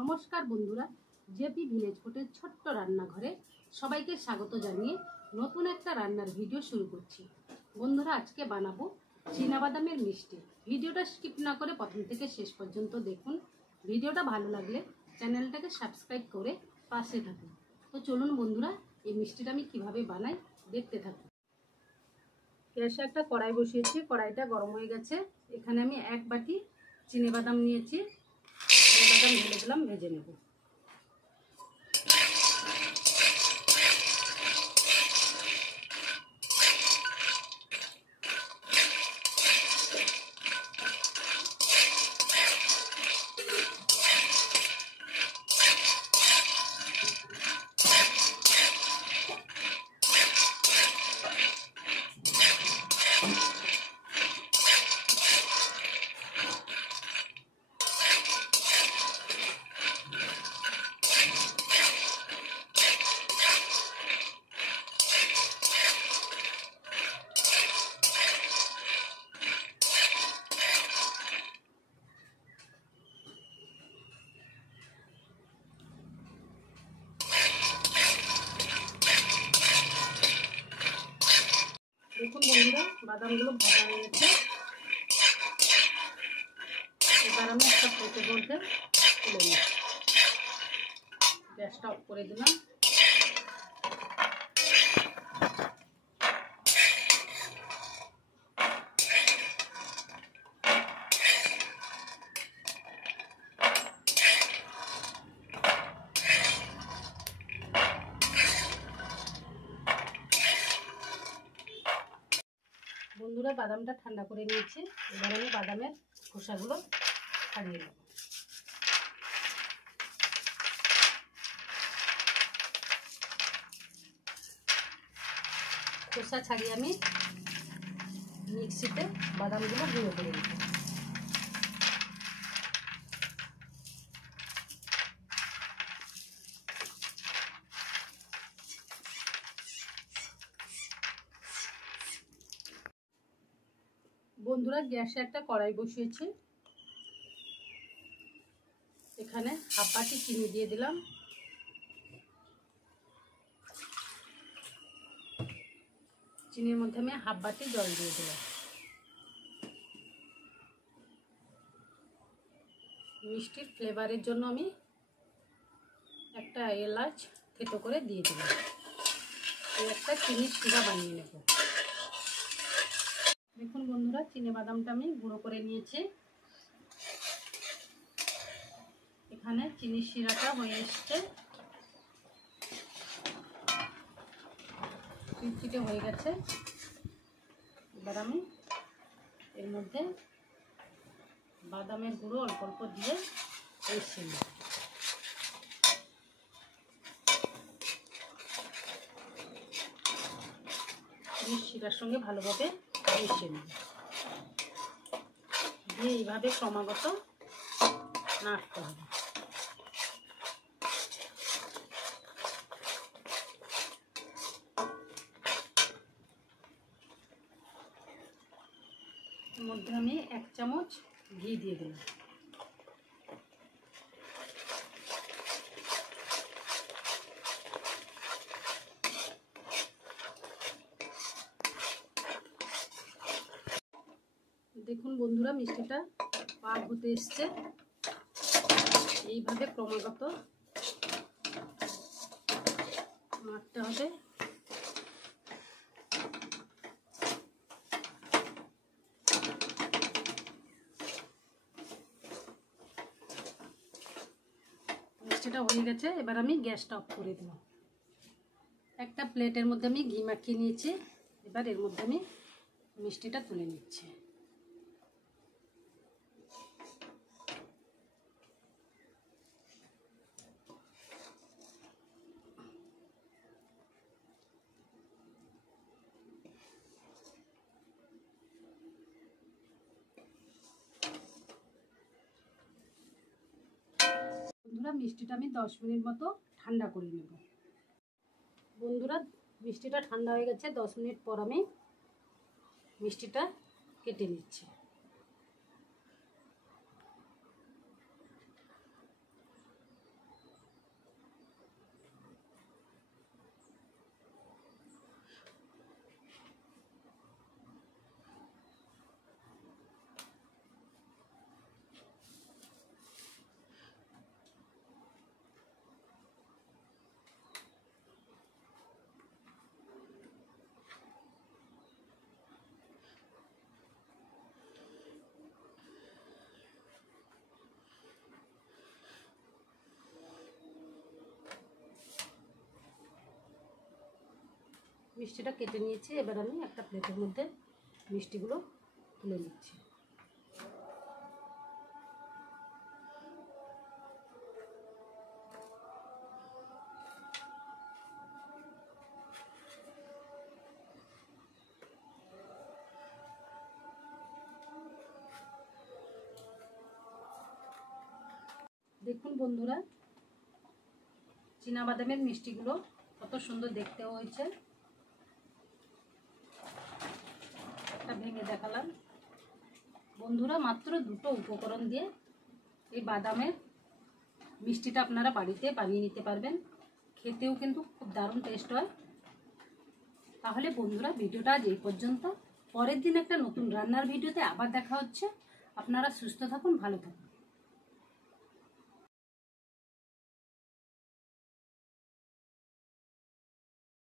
নমস্কার বন্ধুরা, JP village ফুডের ছোট্ট রান্নাঘরে সবাইকে স্বাগত জানিয়ে নতুন একটা রান্নার ভিডিও শুরু করছি। বন্ধুরা, আজকে বানাবো চীনাবাদামের মিষ্টি। ভিডিওটা স্কিপ না করে প্রথম থেকে শেষ পর্যন্ত দেখুন। ভিডিওটা ভালো লাগলে চ্যানেলটাকে সাবস্ক্রাইব করে পাশে থাকুন। তো চলুন বন্ধুরা, এই মিষ্টিটা আমি কিভাবে বানাই দেখতে থাকুন। গ্যাসে একটা কড়াই বসিয়েছি, কড়াইটা গরম হয়ে গেছে। এখানে আমি 1 বাটি চীনাবাদাম নিয়েছি। বাদাম ঢেলে দিলাম, ভেজে নেব। দেখুন বন্ধুরা, বাদামগুলো ভাজা হয়ে গেছে। এবার আমি একটা প্লেটের মধ্যে তুলে নিই। গ্যাসটা অফ করে দিলাম। বন্ধুরা, বাদামটা ঠান্ডা করে নিয়েছি। এবার আমি বাদামের খোসাগুলো ছাড়িয়ে নেব। খোসা ছাড়িয়ে আমি মিক্সিতে বাদামগুলো গুঁড়ো করে নেব। বন্ধুরা, গ্যাসে একটা কড়াই বসিয়েছি। এখানে হাফ বাটি চিনি দিয়ে দিলাম। চিনির মধ্যে আমি হাফ বাটি জল দিয়ে দিলাম। মিষ্টির ফ্লেভারের জন্য আমি একটা এলাচ থেতো করে দিয়ে দিলাম। এই একটা চিনির শিরা বানিয়ে নেব। দেখুন বন্ধুরা, চীনাবাদামটা আমি গুঁড়ো করে নিয়েছি। এখানে চিনির শিরাটা হয়ে এসছে, চিটচিটে হয়ে গেছে। এবার আমি এর মধ্যে বাদামের গুঁড়ো অল্প অল্প দিয়ে মিশিয়ে নেব। চিনির শিরার সঙ্গে ভালোভাবে মিশিয়ে নেব। দিয়ে এইভাবে ক্রমাগত নাড়তে হবে। এর মধ্যে আমি 1 চামচ ঘি দিয়ে দিলাম। দেখুন বন্ধুরা, মিষ্টিটা পাক হতে এসছে। এইভাবে ক্রমাগত নাড়তে হবে। মিষ্টিটা হয়ে গেছে। এবার আমি গ্যাসটা অফ করে দিলাম। একটা প্লেটের মধ্যে আমি ঘি মাখিয়ে নিয়েছি। এবার এর মধ্যে আমি মিষ্টিটা তুলে নিচ্ছি। বন্ধুরা, মিষ্টিটা আমি 10 মিনিট মতো ঠান্ডা করে নেব। বন্ধুরা, মিষ্টিটা ঠান্ডা হয়ে গেছে। 10 মিনিট পর আমি মিষ্টিটা কেটে নিচ্ছি। মিষ্টিটা কেটে নিয়েছি। এবার আমি একটা প্লেটের মধ্যে মিষ্টিগুলো তুলে নিচ্ছি। দেখুন বন্ধুরা, চীনাবাদামের মিষ্টিগুলো কত সুন্দর দেখতে হয়েছে। একটা ভেঙে দেখালাম। বন্ধুরা, মাত্র দুটো উপকরণ দিয়ে এই বাদামের মিষ্টিটা আপনারা বাড়িতে বানিয়ে নিতে পারবেন। খেতেও কিন্তু খুব দারুণ টেস্ট হয়। তাহলে বন্ধুরা, ভিডিওটা আজ এই পর্যন্ত। পরের দিন একটা নতুন রান্নার ভিডিওতে আবার দেখা হচ্ছে। আপনারা সুস্থ থাকুন, ভালো থাকুন।